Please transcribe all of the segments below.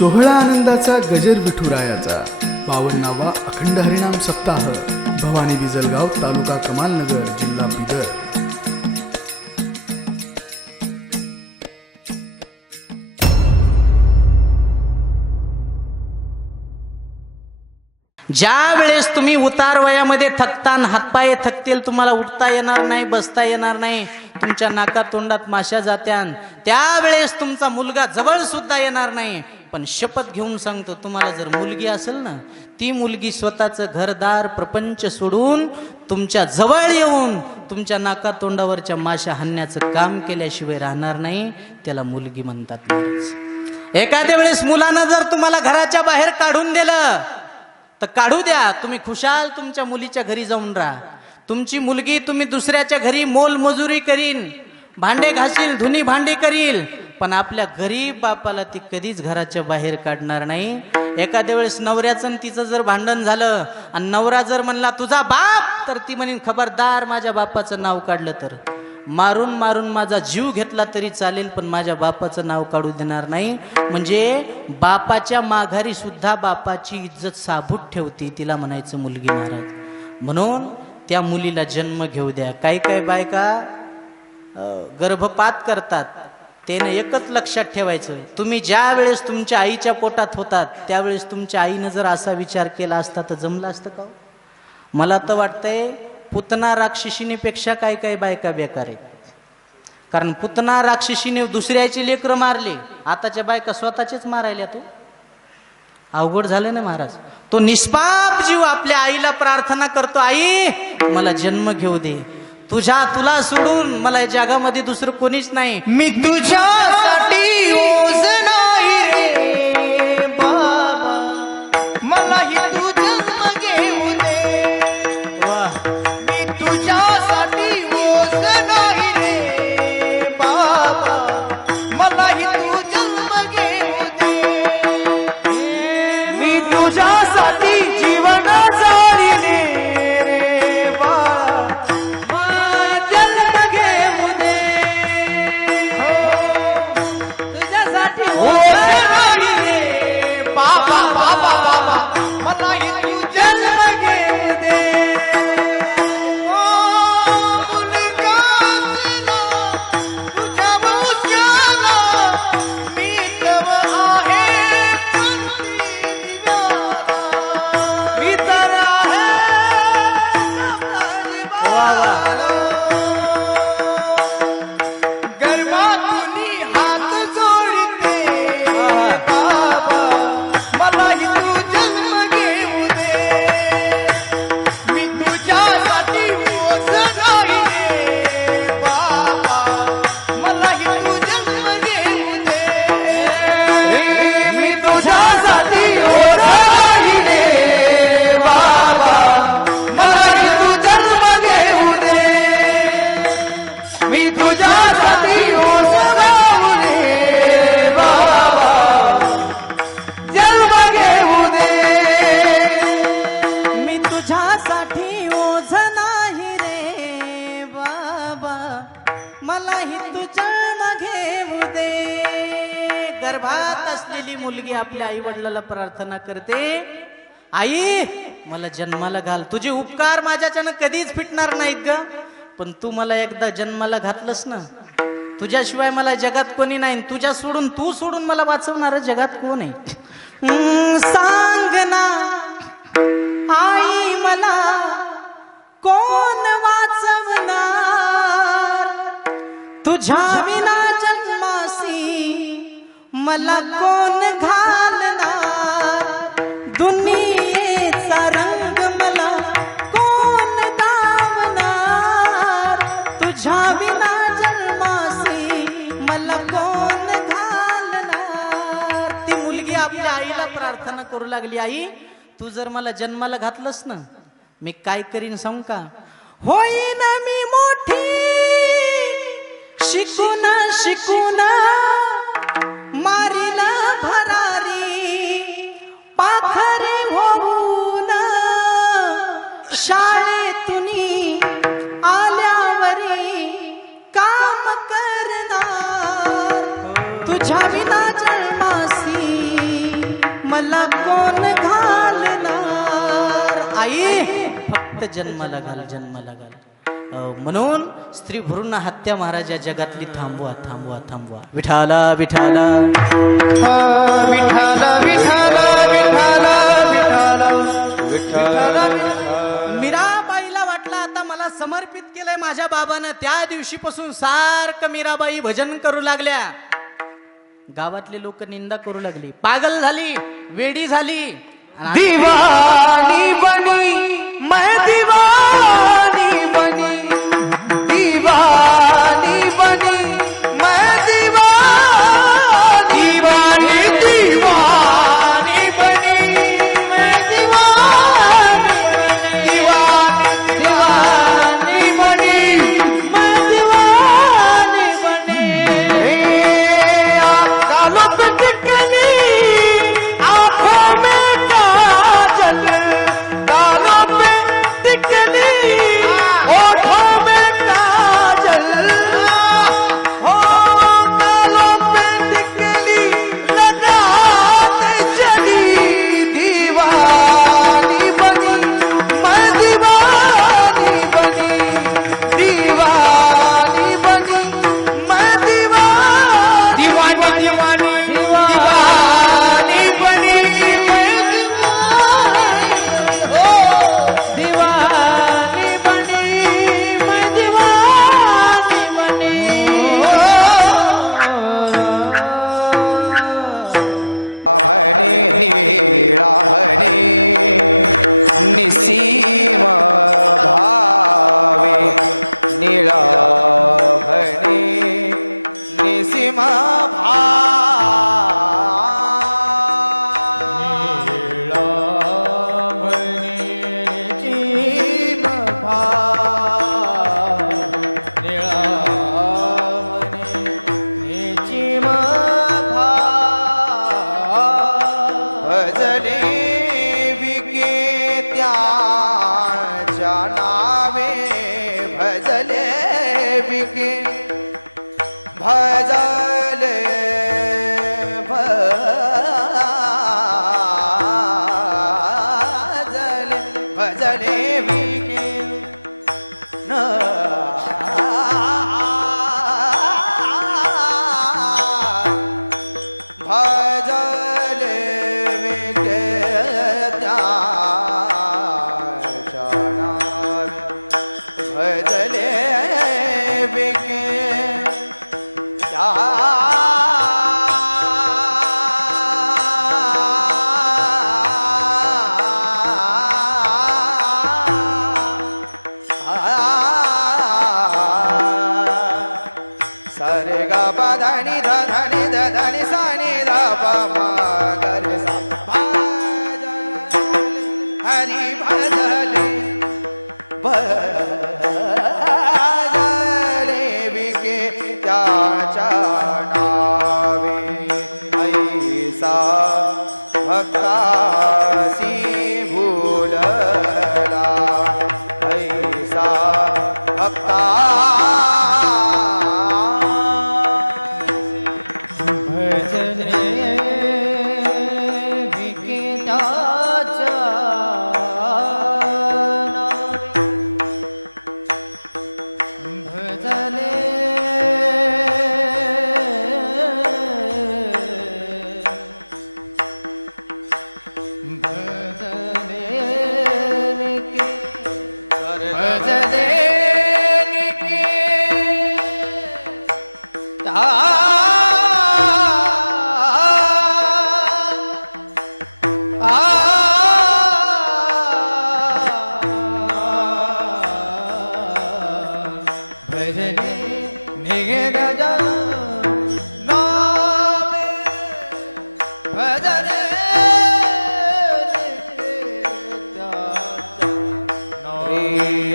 सोहळा आनंदाचा गजर विठुरायाचा. बावन्नावा अखंड हरिणाम सप्ताह. भवानी बिजलगाव तालुका कमालनगर जिल्हा बिदर. ज्या वेळेस तुम्ही उतार वयामध्ये थकतान हातपाय थकतील तुम्हाला उठता येणार नाही बसता येणार नाही तुमच्या नाका तोंडात माशा जात्यान. त्यावेळेस तुमचा मुलगा जवळ सुद्धा येणार नाही. पण शपथ घेऊन सांगतो तुम्हाला जर मुलगी असेल ना ती मुलगी स्वतःचं घरदार प्रपंच सोडून तुमच्या जवळ येऊन तुमच्या नाका तोंडावरच्या माशा हाणण्याचं काम केल्याशिवाय राहणार नाही त्याला मुलगी म्हणतात एखाद्या वेळेस मुलानं जर तुम्हाला घराच्या बाहेर काढून दिलं तर काढू द्या तुम्ही खुशाल तुमच्या मुलीच्या घरी जाऊन राहा. तुमची मुलगी तुम्ही दुसऱ्याच्या घरी मोलमजुरी करीन भांडे घासील धुनी भांडी करील पण आपल्या गरीब बापाला ती कधीच घराच्या बाहेर काढणार नाही. एखाद्या वेळेस नवऱ्याचं आणि तिचं जर भांडण झालं आणि नवरा जर म्हणला तुझा बाप! तर ती म्हणेन खबरदार माझ्या बापाचं नाव काढलं तर. मारून मारून माझा जीव घेतला तरी चालेल पण माझ्या बापाचं नाव काढू देणार नाही. म्हणजे बापाच्या माघारी सुद्धा बापाची इज्जत साबूत ठेवते तिला म्हणायचं मुलगी महाराज. म्हणून त्या मुलीला जन्म घेऊ द्या. काही काही बायका गर्भपात करतात. त्याने एकच लक्षात ठेवायचं तुम्ही ज्या वेळेस तुमच्या आईच्या पोटात होतात त्यावेळेस तुमच्या आईनं जर असा विचार केला असता तर जमलं असतं का हो? मला तर वाटतंय पुतना राक्षसिनीपेक्षा काय काय बायका बेकार आहेत. कारण पुतना राक्षसीने दुसऱ्याची लेकरं मारली आताच्या बायका स्वतःचेच मारायल्या तो. अवघड झालं ना महाराज. तो निष्पाप जीव आपल्या आईला प्रार्थना करतो आई मला जन्म घेऊ दे तुझ्या तुला सोडून मला या जगामध्ये दुसरं कोणीच नाही. मी तुझ्यासाठी ओझ नाही रे बाबा. मला ही जन्म मलाही तू घेऊ दे. गर्भात असलेली मुलगी आपल्या आई वडिलाला प्रार्थना करते. आई मला जन्माला घाल. तुझे उपकार माझ्याच्यानं कधीच फिटणार नाहीत ग. पण तू मला एकदा जन्माला घातलंस ना तुझ्याशिवाय मला जगात कोणी नाही. तुझ्या सोडून तू सोडून मला वाचवणार जगात कोण आहे? सांग ना. आई मला कोण वाचवणार? तुझ्या विना जन्मासी मला कोण घालणार? दुनियेचा रंग मला कोण दावणार? तुझ्या विना जन्मासी मला कोण घालणार? ती मुलगी आपल्या आईला प्रार्थना करू लागली आई तू जर मला जन्माला घातलंस ना मी काय करीन सांग का? होईन मी शिकुना शिकुना मारिला भरारी पाखरे होऊन शाळेतून आल्यावरी काम करणार. तुझ्या विना जन्मासी मला कोण घालणार? आई फक्त जन्म घाल जन्म घाल. म्हणून स्त्री भरून त्या महाराजा जगातली थांबवा थांबवा थांबवा. विठाला विठाला. विठाला विठाला विठाला विठाला. मीराबाईला वाटला आता मला समर्पित केलंय माझ्या बाबानं. त्या दिवशीपासून सारखं मीराबाई भजन करू लागल्या. गावातले लोक निंदा करू लागली. पागल झाली वेडी झाली. दिवाळी बनी मैं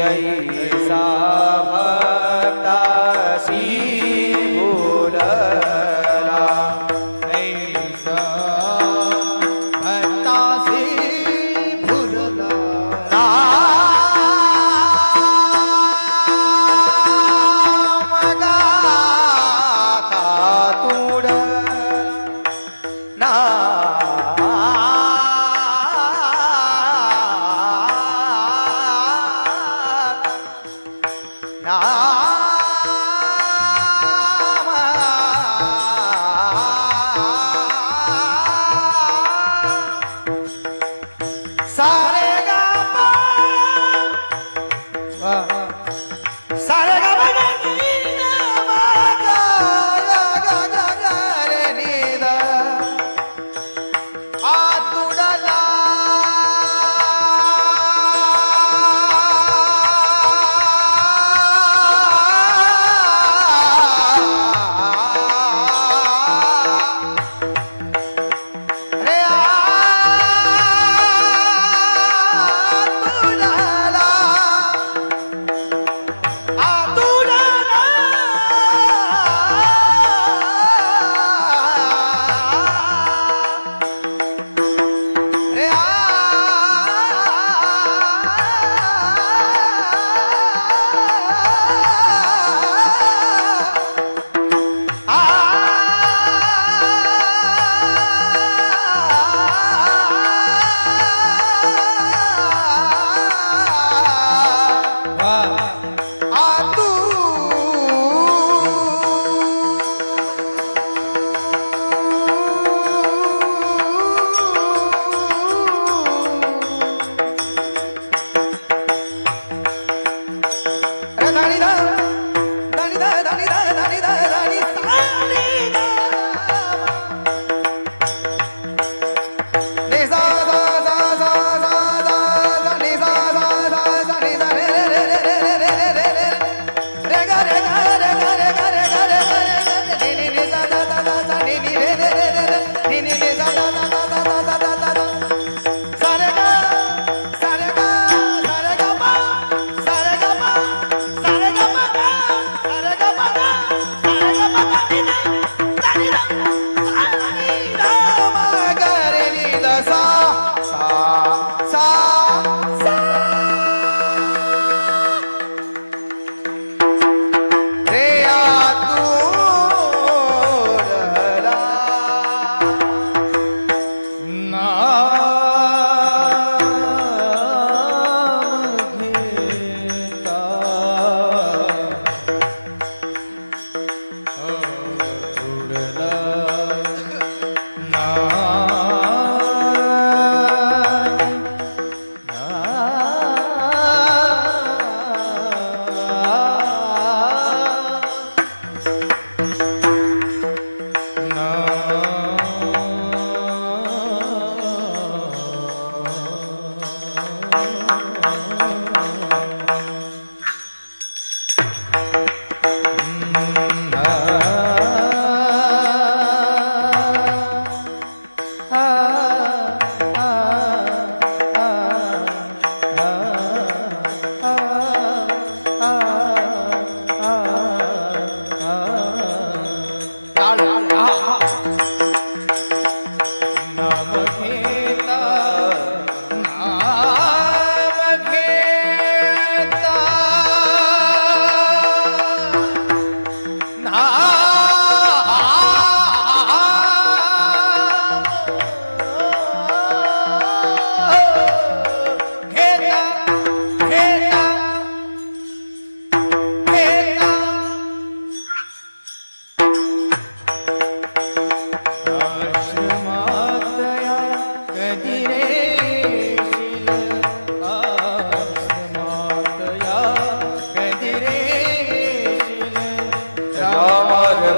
ऐसा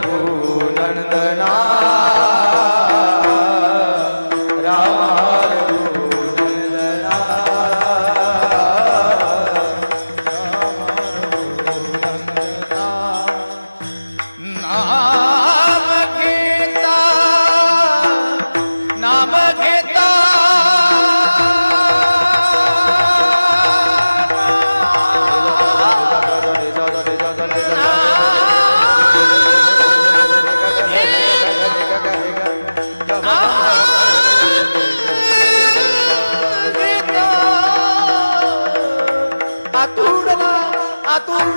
પ્રભુ નંદના Arthur!